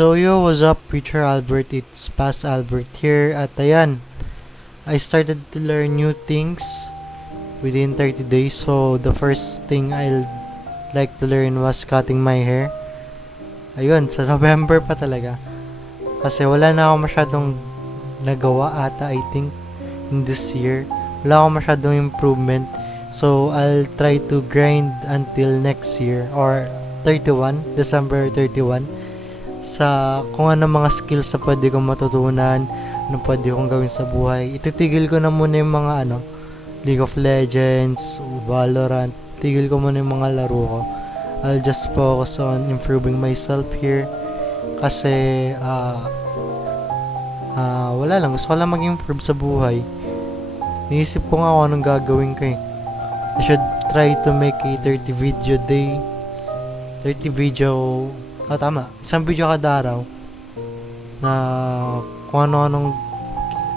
So yo, what's up, Preacher Albert? It's Past Albert here. At ayan, I started to learn new things within 30 days. So the first thing I'll like to learn was cutting my hair. Ayun, sa November pa talaga. Kasi wala na ako masyadong nagawa ata, I think, in this year. Wala ako masyadong improvement. So I'll try to grind until next year or 31, December 31, sa kung ano mga skills na pwede kong matutunan, ano pwede kong gawin sa buhay. Ititigil ko na muna yung mga League of Legends, Valorant. Tigil ko muna yung mga laro ko. I'll just focus on improving myself here. Kasi wala lang, gusto ko lang mag-improve sa buhay. Niisip ko nga kung anong gagawin ko eh. I should try to make a 30 video day. 30 video, tama, isang video kada araw na kung ano-anong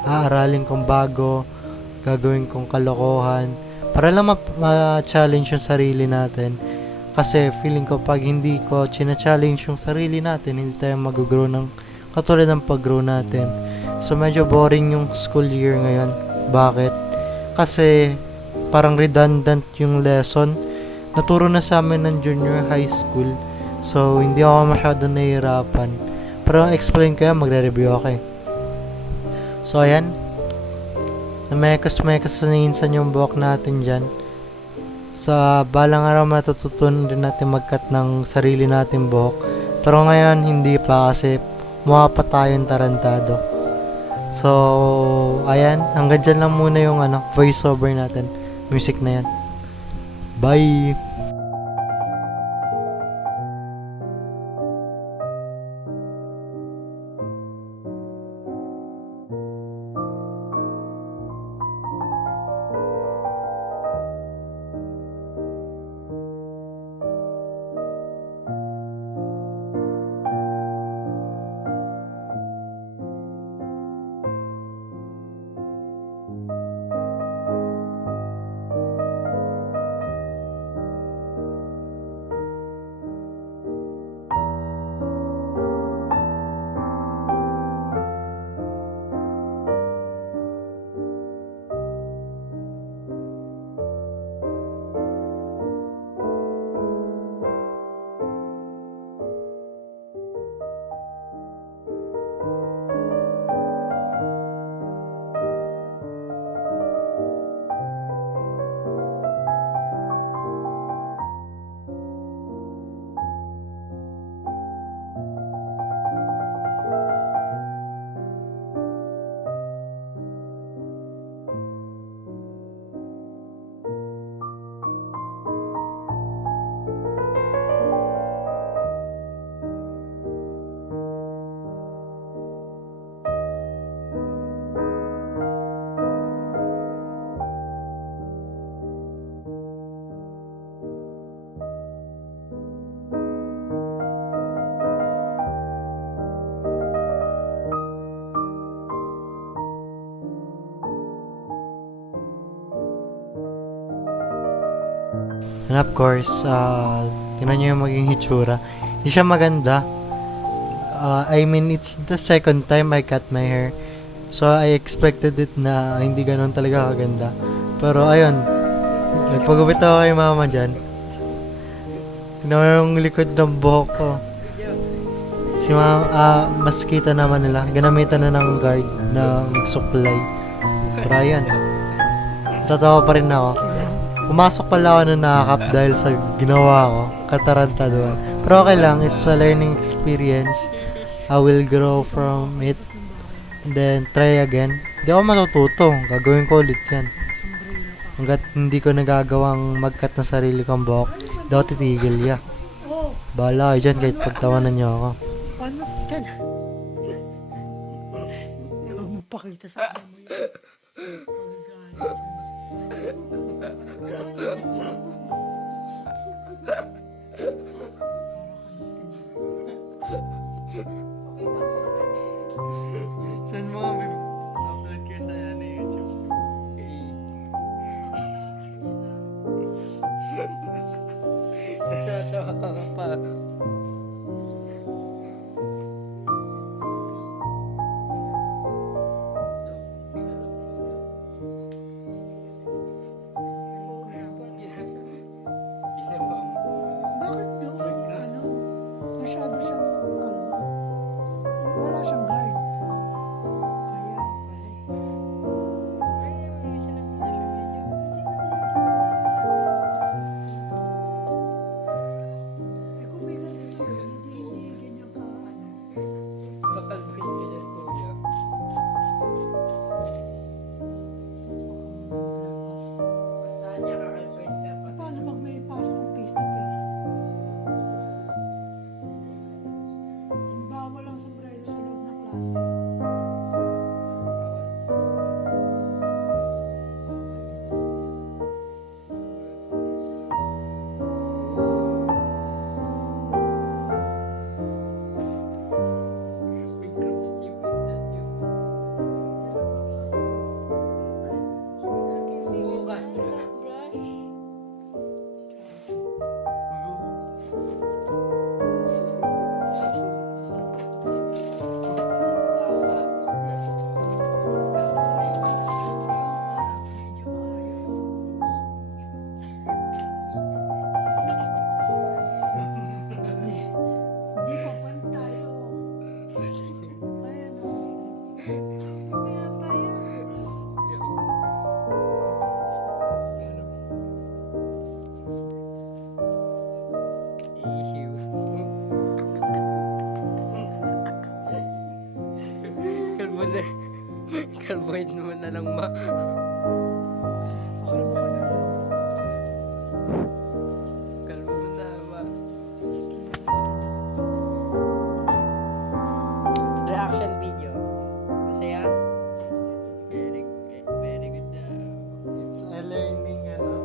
aaralin kong bago, gagawin kong kalokohan para lang ma-challenge yung sarili natin. Kasi feeling ko pag hindi ko china-challenge yung sarili natin, hindi tayo mag-grow ng katulad ng pag-grow natin. So medyo boring yung school year ngayon. Bakit? Kasi parang redundant yung lesson. Naturo na sa amin ng junior high school. So, hindi ako masyado nahihirapan. Pero explain ko yan, magre-review ako eh. So, ayan. Namekas-mekas na minsan yung buhok natin dyan. Sa balang araw matututunan din natin mag-cut ng sarili natin buhok. Pero ngayon, hindi pa kasi mukha pa tayong tarantado. So, ayan. Hanggang dyan lang muna yung voiceover natin. Music na yan. Bye! And of course, tingnan nyo yung maging hitsura. Hindi siya maganda. I mean, it's the second time I cut my hair. So, I expected it na hindi ganun talaga kaganda. Pero, ayun. Nagpagupit ako kay mama dyan. Tingnan mo yung likod ng buhok ko. Si mama, mas kita naman nila. Ganamitan na ng guard na magsuklay. Pero, ayun. Tatawa pa rin ako. Pumasok pala ako na nakakap dahil sa ginawa ko, katarantaduhan. Pero okay lang, it's a learning experience. I will grow from it. And then, try again. Hindi ako matututo. Gagawin ko ulit yan. Hanggat hindi ko nagagawang mag-cut na sarili kong buhok, hindi ako titigil, yeah. Bahala kayo dyan kahit pagtawanan nyo ako. Paano ka na? Huwag mo pakita sa akin mo yun. Saan mo kami? Upload kayo sa YouTube. Siya pa. Kaya tayo. Ihiw. Kalbo na. Kalboid naman na lang ma. Pakalma ka na lang. Kalbo na ma. Reaction video. Masaya? Very good na. It's a learning, ano?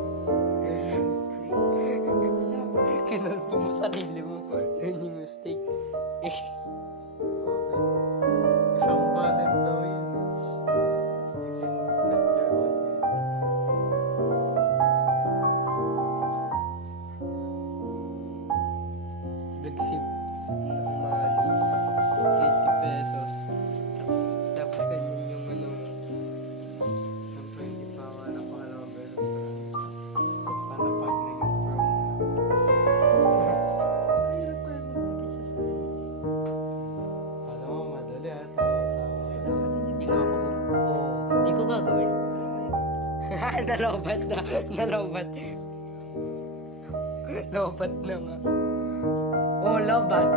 Learning mistake. Kinalpo mo sarili mo. Learning mistake. Isang balance daw yun. You can cut your own hair. Nagsip ng money. 80 pesos. Tapos ganyan yung ano. Ng 20 pa, wala pa lover. Paano pag naging pro na? Mahirap kaya mag-upit sa sarili. Alam mo, madali ah. Tawa-tawa. Kaya dapat hindi Hindi mo nga ako. Oo. Hindi ko gagawin. Pero ayaw. Nalobat na. Nalobat. Lobat na nga. Oh, lobat.